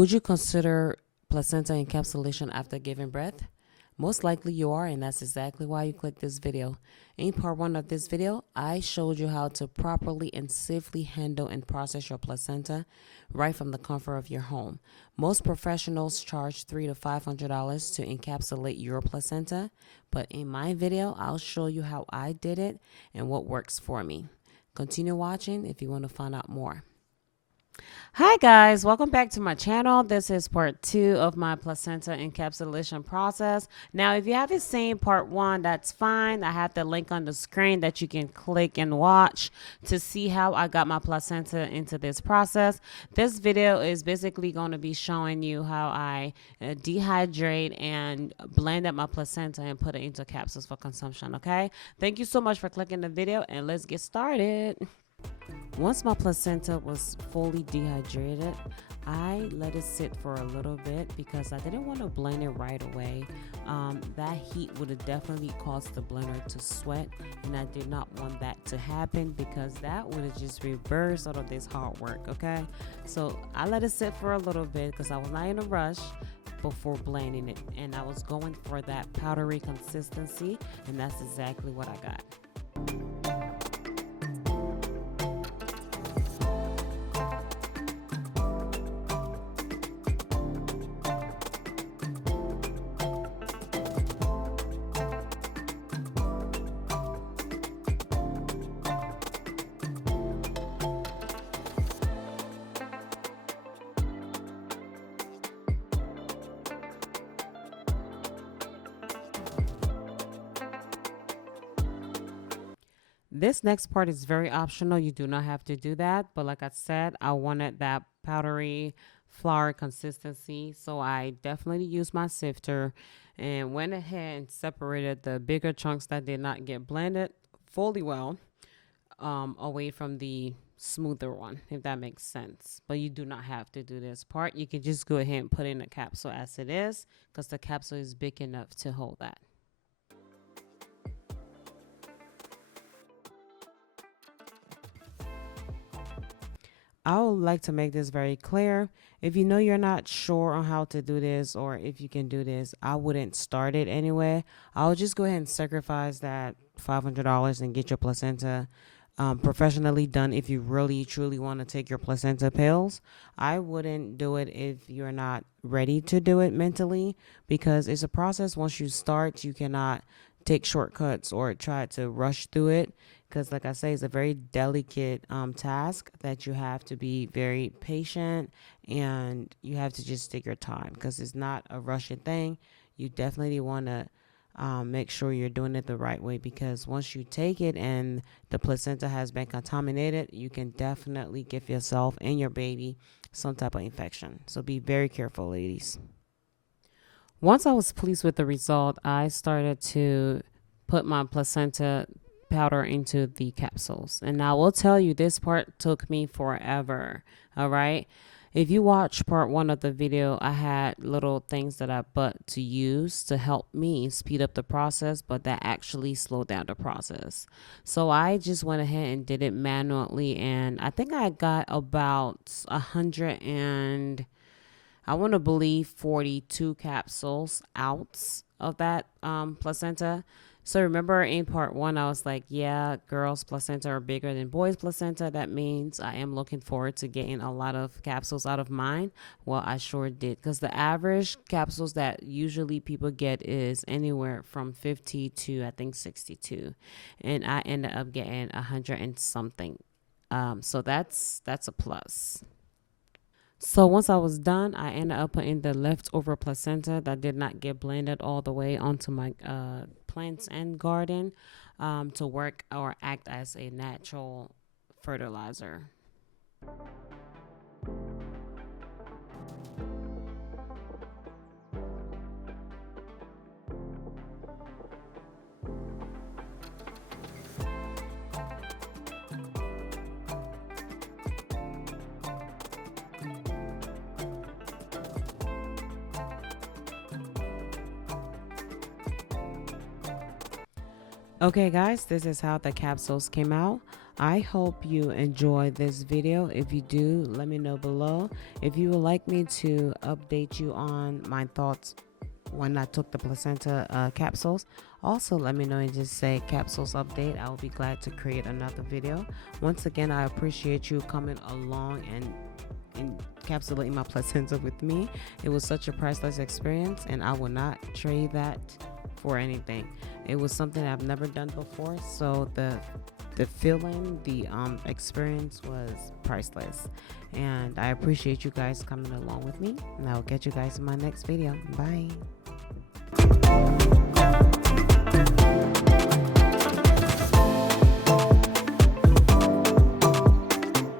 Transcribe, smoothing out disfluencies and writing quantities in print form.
Would you consider placenta encapsulation after giving birth? Most likely you are, and that's exactly why you clicked this video. In part 1 of this video, I showed you how to properly and safely handle and process your placenta right from the comfort of your home. Most professionals charge $300 to $500 to encapsulate your placenta, but in my video, I'll show you how I did it and what works for me. Continue watching if you want to find out more. Hi guys, welcome back to my channel. This is part 2 of my placenta encapsulation process. Now, if you haven't seen part 1, that's fine. I have the link on the screen that you can click and watch to see how I got my placenta into this process. This video is basically going to be showing you how I dehydrate and blend up my placenta and put it into capsules for consumption. Okay, thank you so much for clicking the video, and let's get started. Once my placenta was fully dehydrated, I let it sit for a little bit because I didn't want to blend it right away. That heat would have definitely caused the blender to sweat, and I did not want that to happen because that would have just reversed all of this hard work, okay? So I let it sit for a little bit because I was not in a rush before blending it, and I was going for that powdery consistency, and that's exactly what I got. This next part is very optional. You do not have to do that. But like I said, I wanted that powdery flour consistency. So I definitely used my sifter and went ahead and separated the bigger chunks that did not get blended fully well away from the smoother one, if that makes sense. But you do not have to do this part. You can just go ahead and put in the capsule as it is because the capsule is big enough to hold that. I would like to make this very clear. If you know you're not sure on how to do this or if you can do this, I wouldn't start it anyway. I'll just go ahead and sacrifice that $500 and get your placenta professionally done if you really truly want to take your placenta pills. I wouldn't do it if you're not ready to do it mentally because it's a process. Once you start, you cannot take shortcuts or try to rush through it. Because like I say, it's a very delicate task that you have to be very patient and you have to just take your time because it's not a rushing thing. You definitely want to make sure you're doing it the right way because once you take it and the placenta has been contaminated, you can definitely give yourself and your baby some type of infection. So be very careful, ladies. Once I was pleased with the result, I started to put my placenta powder into the capsules, and I will tell you this part took me forever. All right, if you watch part 1 of the video, I had little things that I put to use to help me speed up the process, but that actually slowed down the process. So I just went ahead and did it manually, and I think I got about 100 and I want to believe 42 capsules out of that placenta. So remember in part 1, I was like, yeah, girls' placenta are bigger than boys' placenta. That means I am looking forward to getting a lot of capsules out of mine. Well, I sure did because the average capsules that usually people get is anywhere from 50 to I think 62. And I ended up getting 100 and something. So that's a plus. So once I was done, I ended up putting the leftover placenta that did not get blended all the way onto my plants and garden to work or act as a natural fertilizer. Okay guys, this is how the capsules came out. I hope you enjoy this video. If you do, let me know below. If you would like me to update you on my thoughts when I took the placenta capsules, also let me know and just say capsules update. I will be glad to create another video. Once again, I appreciate you coming along and encapsulating my placenta with me. It was such a priceless experience, and I will not trade that for anything. It was something I've never done before, so the feeling, the experience was priceless. And I appreciate you guys coming along with me, and I will catch you guys in my next video. Bye.